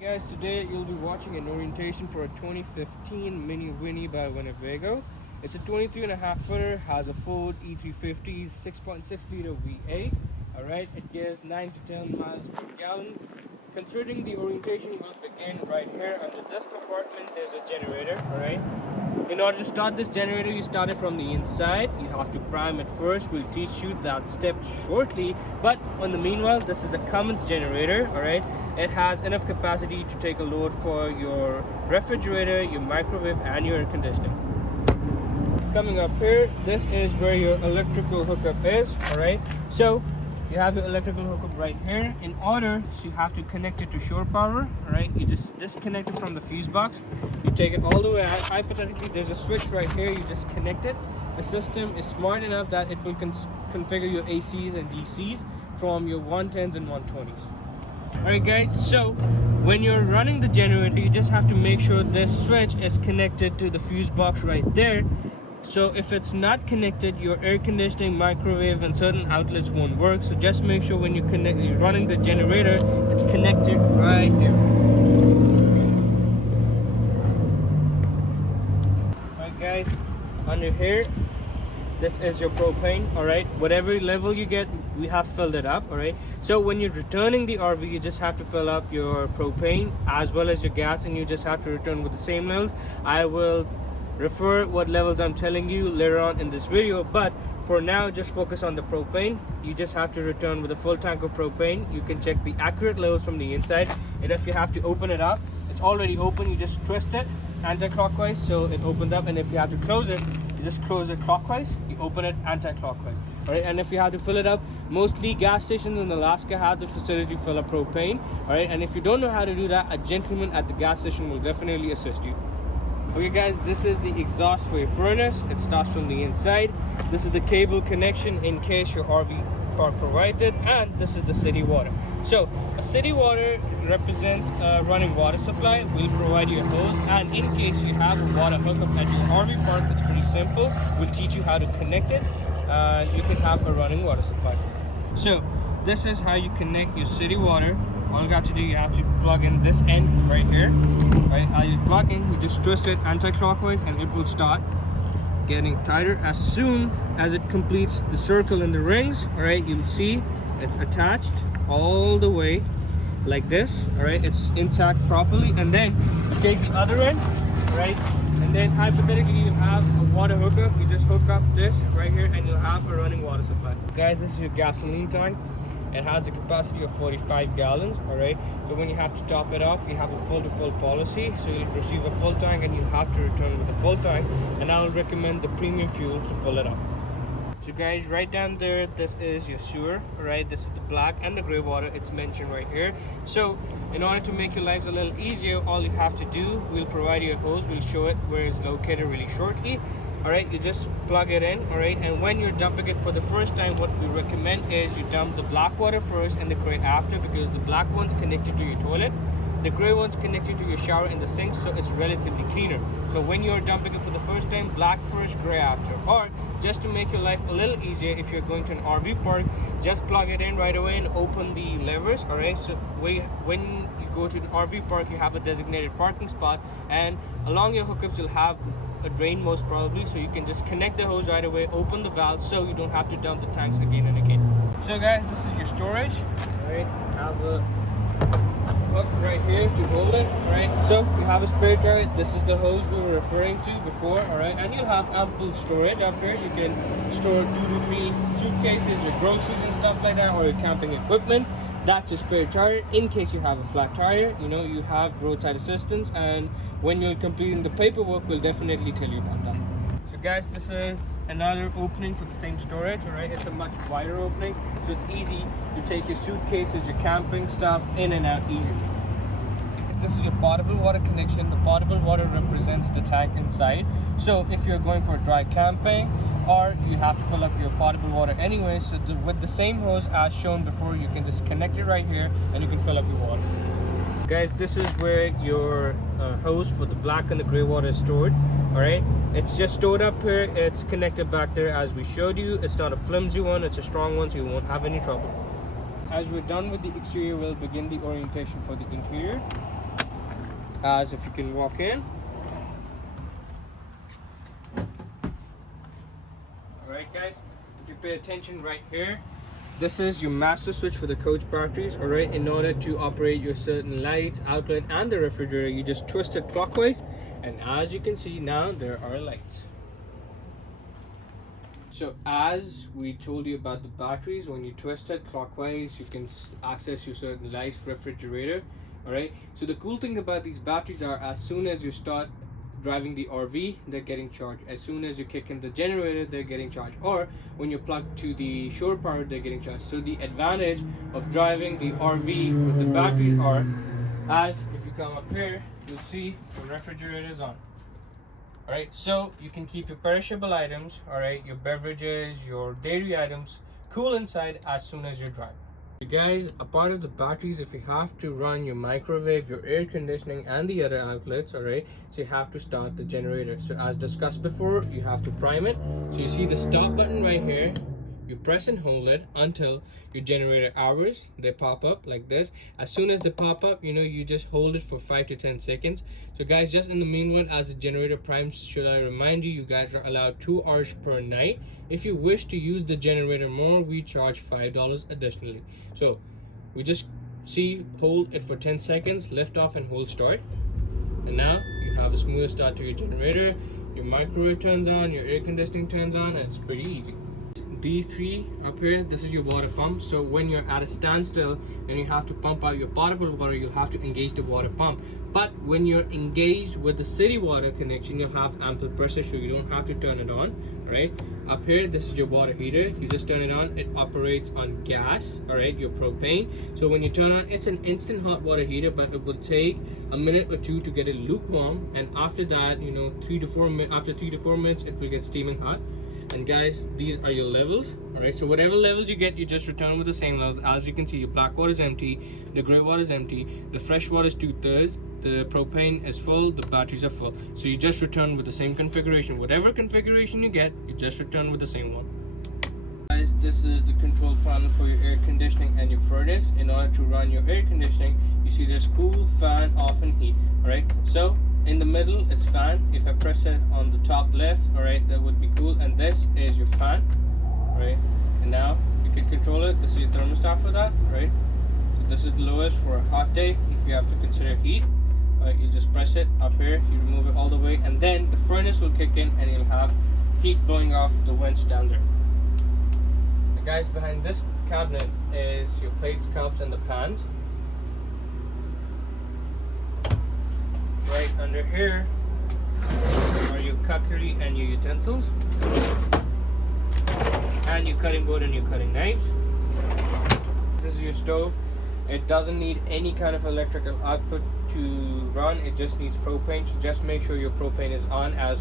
Guys, today you'll be watching an orientation for a 2015 Mini Winnie by Winnebago. It's a 23.5 footer, has a Ford E350 6.6 liter V8. Alright, it gives 9 to 10 miles per gallon. Considering the orientation will begin right here under this compartment, there's a generator. Alright, in order to start this generator, you start it from the inside. You have to prime it first. We'll teach you that step shortly, but in the meanwhile, this is a Cummins generator. Alright, it has enough capacity to take a load for your refrigerator, your microwave, and your air conditioning. Coming up here, this is where your electrical hookup is. Alright, so you have your electrical hookup right here. In order, so you have to connect it to shore power. Alright, you just disconnect it from the fuse box. You take it all the way out. Hypothetically, there's a switch right here. You just connect it. The system is smart enough that it will configure your ACs and DCs from your 110s and 120s. Alright guys, so when you're running the generator, you just have to make sure this switch is connected to the fuse box right there. So if it's not connected, your air conditioning, microwave, and certain outlets won't work. So just make sure when you're running the generator, it's connected right here. Alright guys, under here, this is your propane. Alright, whatever level you get, we have filled it up. Alright, so when you're returning the RV, you just have to fill up your propane as well as your gas, and you just have to return with the same levels. I will refer what levels I'm telling you later on in this video, but for now just focus on the propane. You just have to return with a full tank of propane. You can check the accurate levels from the inside, and if you have to open it up, it's already open. You just twist it anti-clockwise so it opens up, and if you have to close it, you just close it clockwise, you open it anti-clockwise. All right, and if you have to fill it up, mostly gas stations in Alaska have the facility to fill up propane. All right, and if you don't know how to do that, a gentleman at the gas station will definitely assist you. Okay guys, this is the exhaust for your furnace. It starts from the inside. This is the cable connection in case your RV park provides it, and this is the city water. So a city water represents a running water supply. We'll provide you a hose, and in case you have a water hookup at your RV park, it's pretty simple. We'll teach you how to connect it, and you can have a running water supply. So this is how you connect your city water. All you have to do, you have to plug in this end right here. Right, as you plug in, you just twist it anti-clockwise, and it will start getting tighter. As soon as it completes the circle in the rings, all right, you'll see it's attached all the way like this. All right, it's intact properly, and then you take the other end, right, and then hypothetically you have a water hookup. You just hook up this right here, and you'll have a running water supply. Guys, this is your gasoline tank. It has a capacity of 45 gallons. All right, so when you have to top it off, you have a full to full policy, so you'll receive a full tank and you'll have to return with a full tank, and I will recommend the premium fuel to fill it up. So guys, right down there, this is your sewer. All right, this is the black and the gray water. It's mentioned right here. So in order to make your life a little easier, all you have to do, we'll provide you a hose. We'll show it where it's located really shortly. All right, you just plug it in. All right, and when you're dumping it for the first time, what we recommend is you dump the black water first and the gray after, because the black one's connected to your toilet, the gray one's connected to your shower and the sink, so it's relatively cleaner. So when you're dumping it for the first time, black first, gray after. Or just to make your life a little easier, if you're going to an RV park, just plug it in right away and open the levers. All right, so when you go to an RV park, you have a designated parking spot, and along your hookups you'll have a drain most probably, so you can just connect the hose right away, open the valve, so you don't have to dump the tanks again and again. So guys, this is your storage. All right, have a hook right here to hold it. All right, so you have a spare tire. This is the hose we were referring to before. All right, and you'll have ample storage up here. You can store 2 to 3 suitcases, your groceries and stuff like that, or your camping equipment. That's your spare tire in case you have a flat tire. You know, you have roadside assistance, and when you're completing the paperwork, we'll definitely tell you about that. So guys, this is another opening for the same storage. All right, it's a much wider opening, so it's easy to take your suitcases, your camping stuff in and out easily. This is your potable water connection. The potable water represents the tank inside. So if you're going for dry camping, or you have to fill up your potable water anyway, so with the same hose as shown before, you can just connect it right here and you can fill up your water. Guys, this is where your hose for the black and the gray water is stored. All right, it's just stored up here. It's connected back there as we showed you. It's not a flimsy one, it's a strong one, so you won't have any trouble. As we're done with the exterior, we'll begin the orientation for the interior. as if you can walk in. Alright guys, if you pay attention right here, this is your master switch for the coach batteries. Alright, in order to operate your certain lights, outlet and the refrigerator, you just twist it clockwise, and as you can see now there are lights. So as we told you about the batteries, when you twist it clockwise you can access your certain lights, refrigerator. Alright, so the cool thing about these batteries are, as soon as you start driving the RV, they're getting charged. As soon as you kick in the generator, they're getting charged. Or when you plug to the shore power, they're getting charged. So the advantage of driving the RV with the batteries are, as if you come up here, you'll see the refrigerator is on. Alright, so you can keep your perishable items, alright, your beverages, your dairy items cool inside as soon as you're driving. You guys, a part of the batteries, if you have to run your microwave, your air conditioning and the other outlets, alright, so you have to start the generator. So as discussed before, you have to prime it. So you see the stop button right here, you press and hold it until your generator hours, they pop up like this. As soon as they pop up, you just hold it for 5 to 10 seconds. So guys, just in the meanwhile, as the generator primes, should I remind you, you guys are allowed 2 hours per night. If you wish to use the generator more, we charge $5 additionally. So we just hold it for 10 seconds, lift off and hold start, and now you have a smooth start to your generator. Your microwave turns on, your air conditioning turns on, and it's pretty easy. These three up here, this is your water pump. So when you're at a standstill and you have to pump out your potable water, you'll have to engage the water pump. But when you're engaged with the city water connection, you'll have ample pressure, so you don't have to turn it on. Right up here, this is your water heater. You just turn it on. It operates on gas, all right, your propane. So when you turn on, it's an instant hot water heater, but it will take a minute or two to get it lukewarm, and after that, 3 to 4 minutes, after 3 to 4 minutes, it will get steaming hot. And guys, these are your levels. All right, so whatever levels you get, you just return with the same levels. As you can see, your black water is empty, the gray water is empty, the fresh water is 2/3, the propane is full, the batteries are full. So you just return with the same configuration. Whatever configuration you get, you just return with the same one. Guys, this is the control panel for your air conditioning and your furnace. In order to run your air conditioning, you see there's cool, fan, off, and heat. All right, so in the middle it's fan. If I press it on the top left, all right, that would be cool. And this is your fan, right? And now you can control it. This is your thermostat for that, right? So this is the lowest for a hot day. If you have to consider heat, you just press it up here, you remove it all the way, and then the furnace will kick in and you'll have heat blowing off the vents down there. The guys, behind this cabinet is your plates, cups, and the pans. Right under here are your cutlery and your utensils, and your cutting board and your cutting knives. This is your stove. It doesn't need any kind of electrical output to run, it just needs propane. So just make sure your propane is on as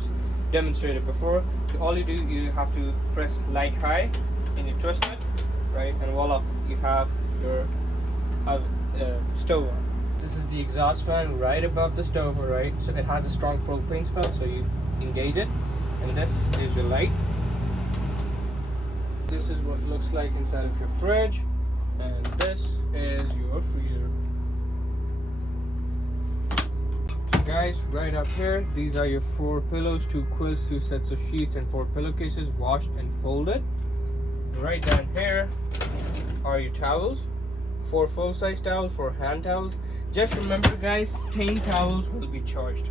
demonstrated before. So all you do, you have to press light high and you twist it, right, and voila, you have your stove on. This is the exhaust fan right above the stove, right? So it has a strong propane smell, so you engage it, and this is your light. This is what it looks like inside of your fridge, and this is your freezer. So guys, right up here, these are your 4 pillows, 2 quilts, 2 sets of sheets, and 4 pillowcases washed and folded. Right down here are your towels, 4 full-size towels, 4 hand towels. Just remember guys, stained towels will be charged.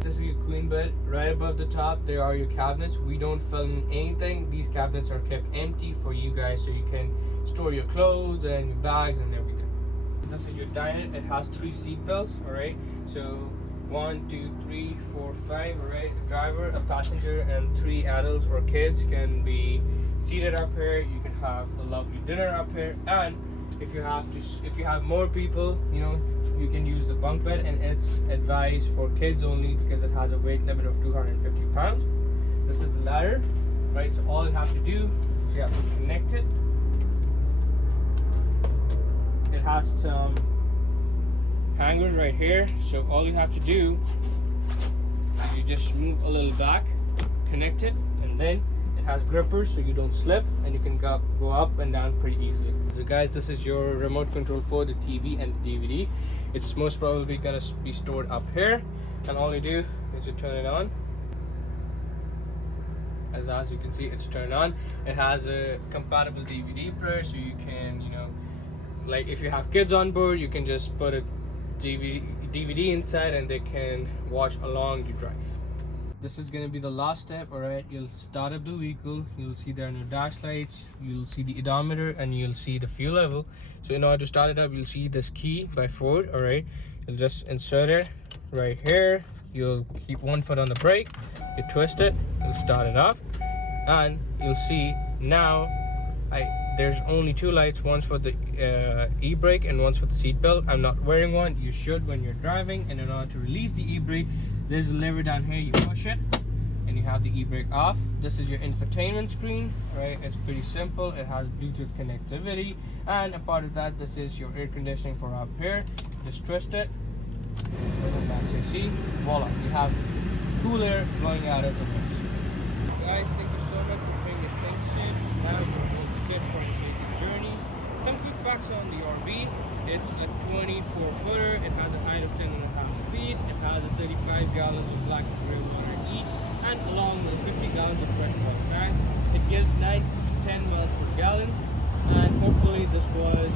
This is your queen bed. Right above the top there are your cabinets. We don't film anything. These cabinets are kept empty for you guys, so you can store your clothes and your bags and everything. This is your diner. It has 3 seat belts, alright? So 1, 2, 3, 4, 5, alright? A driver, a passenger, and 3 adults or kids can be seated up here. You can have a lovely dinner up here, and if you have more people, you can use the bunk bed, and it's advised for kids only because it has a weight limit of 250 pounds. This is the ladder, right? So all you have to do is you have to connect it. It has some hangers right here, so all you have to do is you just move a little back, connect it, and then it has grippers so you don't slip, and you can go up and down pretty easily. So guys, this is your remote control for the TV and the DVD. It's most probably gonna be stored up here, and all you do is you turn it on. As you can see, it's turned on. It has a compatible DVD player, so you can, you know, like if you have kids on board, you can just put a DVD inside and they can watch along the drive. This is going to be the last step. All right, you'll start up the vehicle. You'll see there are no dash lights, you'll see the odometer, and you'll see the fuel level. So in order to start it up, you'll see this key by Ford. All right, you'll just insert it right here. You'll keep one foot on the brake, you twist it, you'll start it up, and you'll see now there's only two lights, one's for the e-brake and one's for the seat belt. I'm not wearing one. You should when you're driving. And in order to release the e-brake, there's a lever down here. You push it and you have the e-brake off. This is your infotainment screen, right? It's pretty simple. It has Bluetooth connectivity, and a part of that, this is your air conditioning for up here. Just twist it, see, voila, you have cool air flowing out of the vents. Guys, thank you so much for paying attention. Now we're going to sit for a basic journey. Some quick facts on the RV. It's a 24-footer. It has a height of 10.5 feet. It has a 35 gallons of black and gray water each, and along with 50 gallons of fresh water tanks. It gives 9 to 10 miles per gallon, and hopefully this was